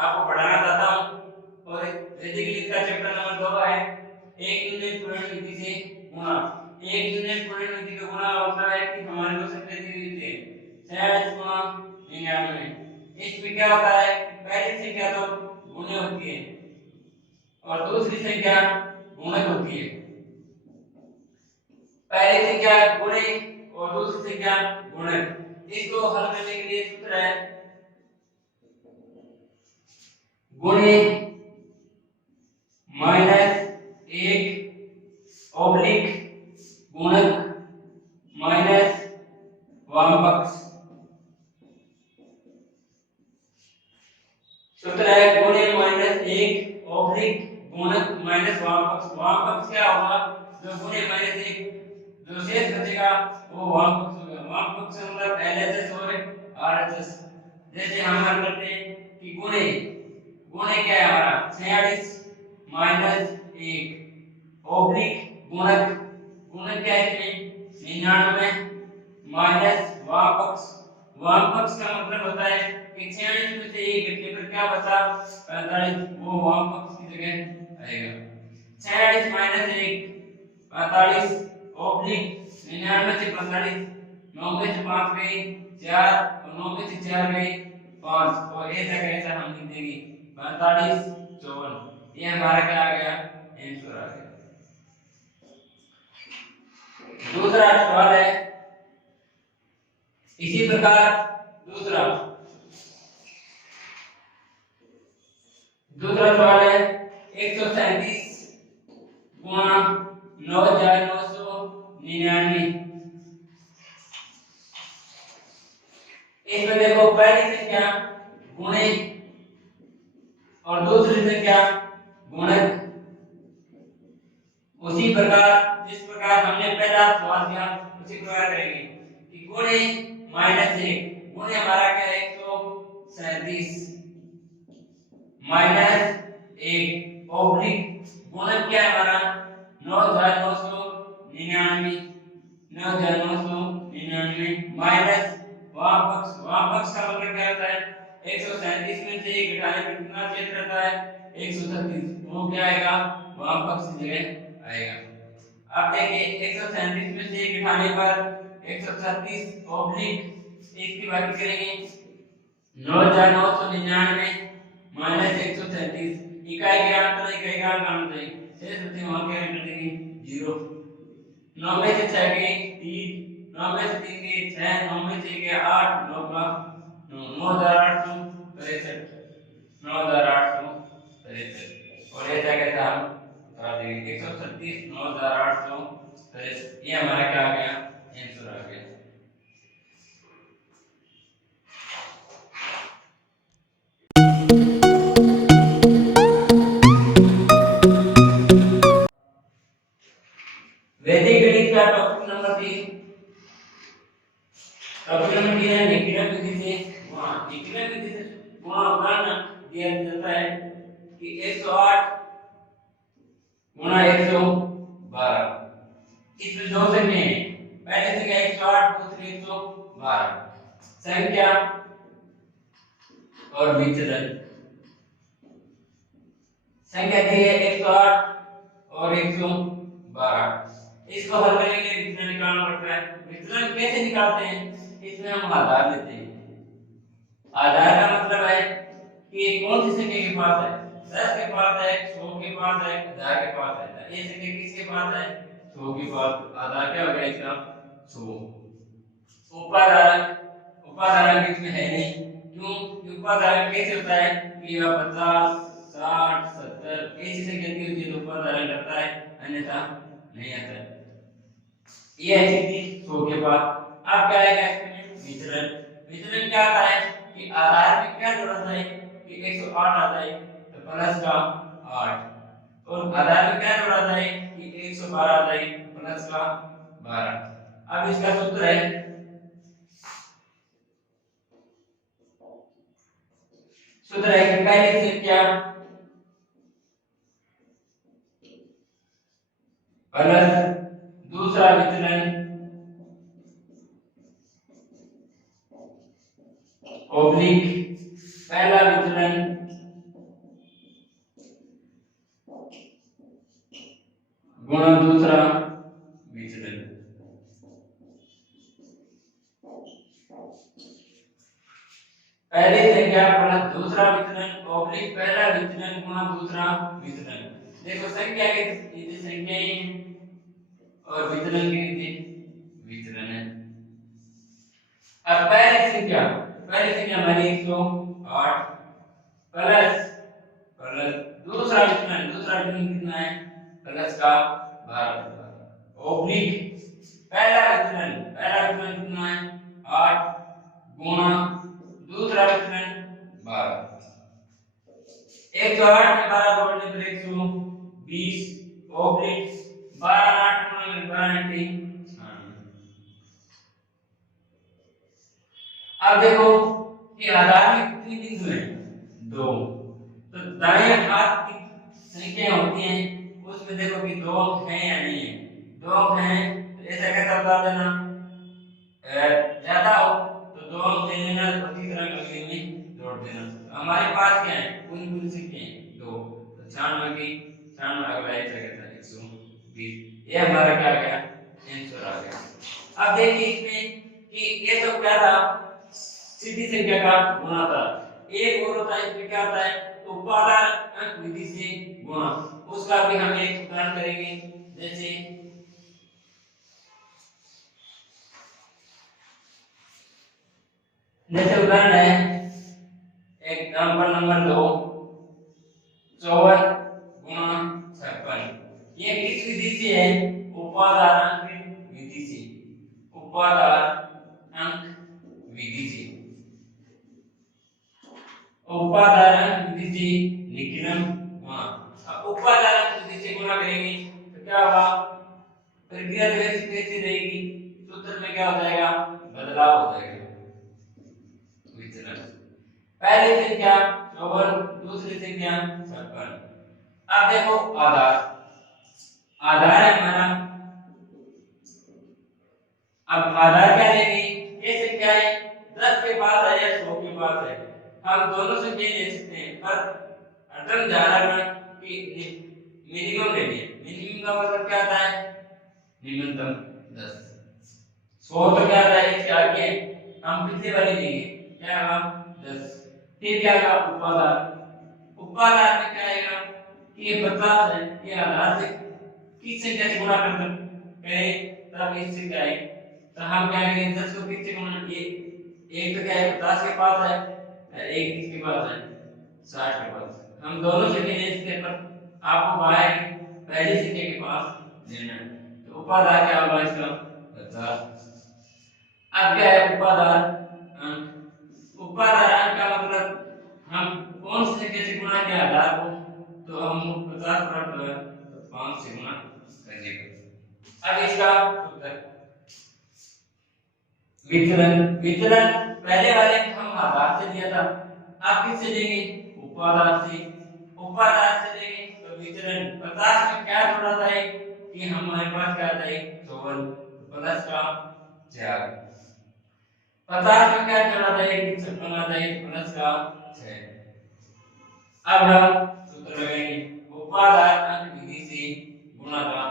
आपको पढ़ाना चाहता हूं। और वैदिक गणित का चैप्टर नंबर 2 है एक यूनिट पूर्ण विधि से गुणा। एक यूनिट पूर्ण विधि का गुणा होता है कि हमारे को संख्या दी हुई है 46 गुणा 99। इसमें क्या होता है कि पहली संख्या तो गुणे होती है और दूसरी संख्या गुणक होती है। पहली संख्या गुणे और दूसरी संख्या गुणक। इसको हल करने के लिए सूत्र है गुणे माइनस 1 ऑब्लिक गुणक माइनस वाम पक्ष। सूत्र है गुणे माइनस 1 ऑब्लिक गुणक माइनस वाम पक्ष। वाम पक्ष क्या होगा? जो गुणे माइनस 1 जो शेष बचेगा वो वाम पक्ष होगा। वाम पक्ष मतलब LHS और RHS। जैसे हम हल करते हैं कि गुणे गुणे क्या है हमारा 46 माइनस 1 ऑब्लिक गुणक गुणक क्या है इसमें 99 माइनस वाम पक्ष। वाम पक्ष का मतलब होता है कि 46 में से 1 घटने पर क्या बचा 45, वो वाम पक्ष की जगह आएगा। 46 माइनस 1 45 ऑब्लिक 99 से 45, 9 में से 5 गई 4 और 9 में से 4 गई 5 और ऐसा कैसा हम लिख देंगे 45 54। ये हमारा क्या आ गया आंसर आ गया। दूसरा सवाल है इसी प्रकार दूसरा सवाल है 137 गुणा 9999। इसमें देखो पहली संख्या गुणे और दूसरी संख्या गुणक। उसी प्रकार जिस प्रकार हमने पहला सवाल किया उसी प्रकार करेंगे कि गुणे माइनस 1 गुणे हमारा क्या है 137 माइनस 1 ऑब्लिक गुणक क्या है हमारा 9999 माइनस वाम पक्ष का मतलब क्या होता है 137 में से 1 घटाने पर कितना शेष रहता है 136, वो क्या आएगा वाम पक्ष की जगह आएगा। अब देखिए 137 में से 1 घटाने पर 136 ऑब्लिक इसकी बात करेंगे 9999 माइनस 137 इकाई के अंतर इकाई का अंतर है शेष बचे वहां क्या कर देंगे 0। 9 में से 6 गए 3, 9 में से 3 गए 6, 9 में से 1 गया 8, 9 का 9863 9863 और ऐसा कैसा हम बता देंगे 136 9863। ये हमारा क्या आ गया आंसर आ गया। वैदिक गणित का टॉपिक नंबर 3 है निकिड़क विधि से गुणा। निकिड़क विधि से गुणा उदाहरण दिया जाता है कि 108 गुणा 112। इसमें दो संख्या हैं पहले संख्या 108 दूसरी 112 संख्या और विचलन। संख्या दी है 108 और 112। इसको हल करने के लिए विचलन निकालना पड़ता है। विचलन कैसे निकालते हैं? इसमें हम आधार लेते हैं। आधार का मतलब है कि कौन सी संख्या के पास है 10 के पास है 100 के पास है 1000 के पास है। ये संख्या किसके पास है 100 के पास। आधार क्या हो गया इसका 100। उपाधारक इसमें है नहीं। क्यों? उपाधारक कैसे होता है कि 50 60 70 ऐसी संख्या दी होती है तो उपाधारक करता है अन्यथा नहीं आता है। ये है स्थिति 100 के पास। अब क्या आएगा इसमें विचलन। विचलन क्या आता है कि आधार में क्या जोड़ा जाए कि 108 आ जाए तो प्लस का 8 और आधार में क्या जोड़ा जाए कि 112 आ जाए प्लस का 12। अब इसका सूत्र है कि पहली संख्या प्लस दूसरा विचलन ऑब्लिक पहला विचलन गुणा दूसरा विचलन। पहली संख्या प्लस दूसरा विचलन ऑब्लिक पहला विचलन गुणा दूसरा विचलन। देखो संख्या के नीचे संख्याएं हैं और विचलन के नीचे विचलन है। अब पहली संख्या हमारी 108 प्लस दूसरा विचलन कितना है प्लस का 12 ऑब्लिक पहला विचलन कितना है 8 गुणा दूसरा विचलन 12। 108 में 12 जोड़ने पर 120 ऑब्लिक 12 8 गुणा 12 अब देखो कि आधार में कितनी बिंदु है 2, तो दाएं हाथ की संख्या होती है उसमें देखो कि 2 अंक हैं या नहीं है। 2 अंक हैं तो ऐसा कैसे बता देना, ज्यादा हो तो 2 अंक ले लेना और तीसरा अंक में जोड़ देना। तो हमारे पास क्या है कौन संख्या है 2, तो 96 की 96 अगला ऐसा कहता है 120। ये हमारा क्या गया आंसर आ गया। अब देखिए इसमें कि ये तो क्या था सीधी संख्या का गुणा था, एक और होता है इसमें क्या होता है उपादान अंक विधि से गुणा, उसका भी हम एक उदाहरण करेंगे। जैसे उदाहरण है एग्जांपल नंबर 2 54 गुणा 56। ये किस विधि से है उपादान अंक विधि से, उपादान अंक विधि से विधि से निकीर्णन गुणा। अब उपादान विधि से गुणा करेंगे तो क्या होगा प्रक्रिया कैसी रहेगी, सूत्र में क्या हो जाएगा बदलाव हो जाएगा विचलन। पहली संख्या 54 दूसरी संख्या 56। अब देखो आधार है हमारा, अब आधार क्या लेंगे ये संख्या है 10 के पास है या 100 के पास है, हम दोनों संख्या ले सकते हैं पर अटल ध्यान रखना कि मिनिमम लेनी है। मिनिमम का मतलब क्या आता है न्यूनतम 10। 100 तो क्या आता है इसके आगे हम पिछले वाली लेंगे क्या होगा 10। फिर क्या होगा उपादान में क्या आएगा कि ये 50 है, ये आधार से किस संख्या से गुणा करें तब इससे क्या है, तो हम क्या करेंगे 10 को किससे गुणा, ये एक तो क्या है 50 के पास है एक किसके पास है 60 के पास, हम दोनों संख्या ले सकते हैं पर आपको बाहर पहली संख्या के पास लेना है। तो उपादान क्या होगा इसका 50। अब क्या है उपादान का मतलब हम कौन सी संख्या से गुणा किया आधार को, तो हम 50 प्राप्त हुआ तो 5 से गुणा करने का। अब इसका उत्तर विचलन पहले वाले हम आधार से लिया था, आप किससे लेंगे उपादान से लेंगे तो विचलन 50 में क्या जोड़ा था कि हमारे पास क्या था 54 प्लस का 4, 50 में क्या जोड़ा था 56 आता है प्लस का 6। अब हम सूत्र लगाएंगे उपादान अंक विधि से गुणा का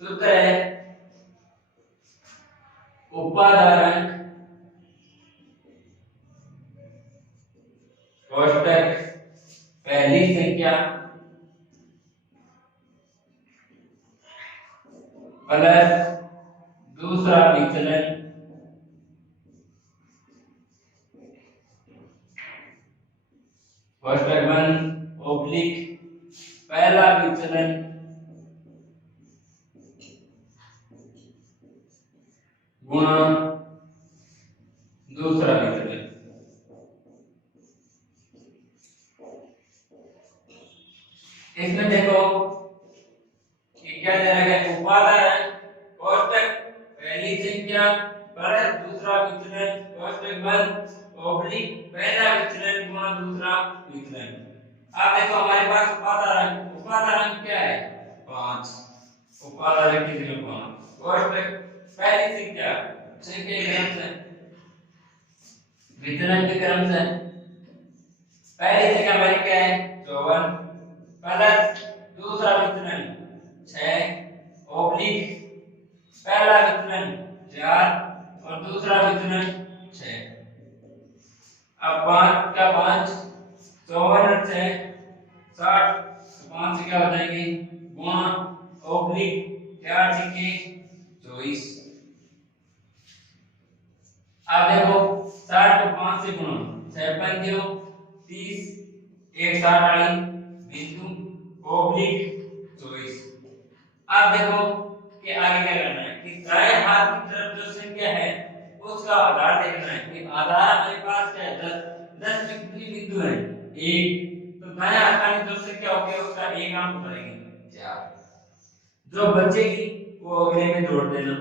सूत्र है उपादान कोष्टक पहली संख्या प्लस दूसरा विचलन कोष्टक बंद ऑब्लिक पहला विचलन गुणा दूसरा विचलन। इसमें देखो कि क्या दे रखा है उपादान कोष्टक पहली संख्या प्लस दूसरा विचलन कोष्टक बंद ऑब्लिक पहला विचलन गुणा दूसरा विचलन। अब देखो हमारे पास उपादान क्या है 5, उपादान की जगह 5 कोष्टक पहली संख्या के क्रम से विचलन के क्रम से पहली संख्या हमारी क्या है 54 प्लस दूसरा विचलन 6 54 और 6 60, तो 5 से क्या हो जाएंगे गुणा ऑब्लिक 4 छक्के 24। अब देखो 60 को 5 से गुणा 6 पंजे 30, एक 60 वाली बिंदु ऑब्लिक 24। अब देखो कि आगे क्या करना है कि दाएं हाथ की तरफ जो संख्या है उसका आधार देखना है कि आधार हमारे पास क्या है 10 कितनी बिंदु है एक, तो दाएं हाथ वाली जो संख्या होगी उसका एक अंक करेंगे 4, जो बचेगी वो अगले में जोड़ देना।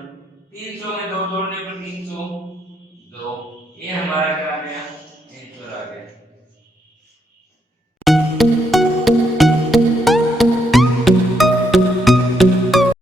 300 में 2 जोड़ने पर 302, ये हमारा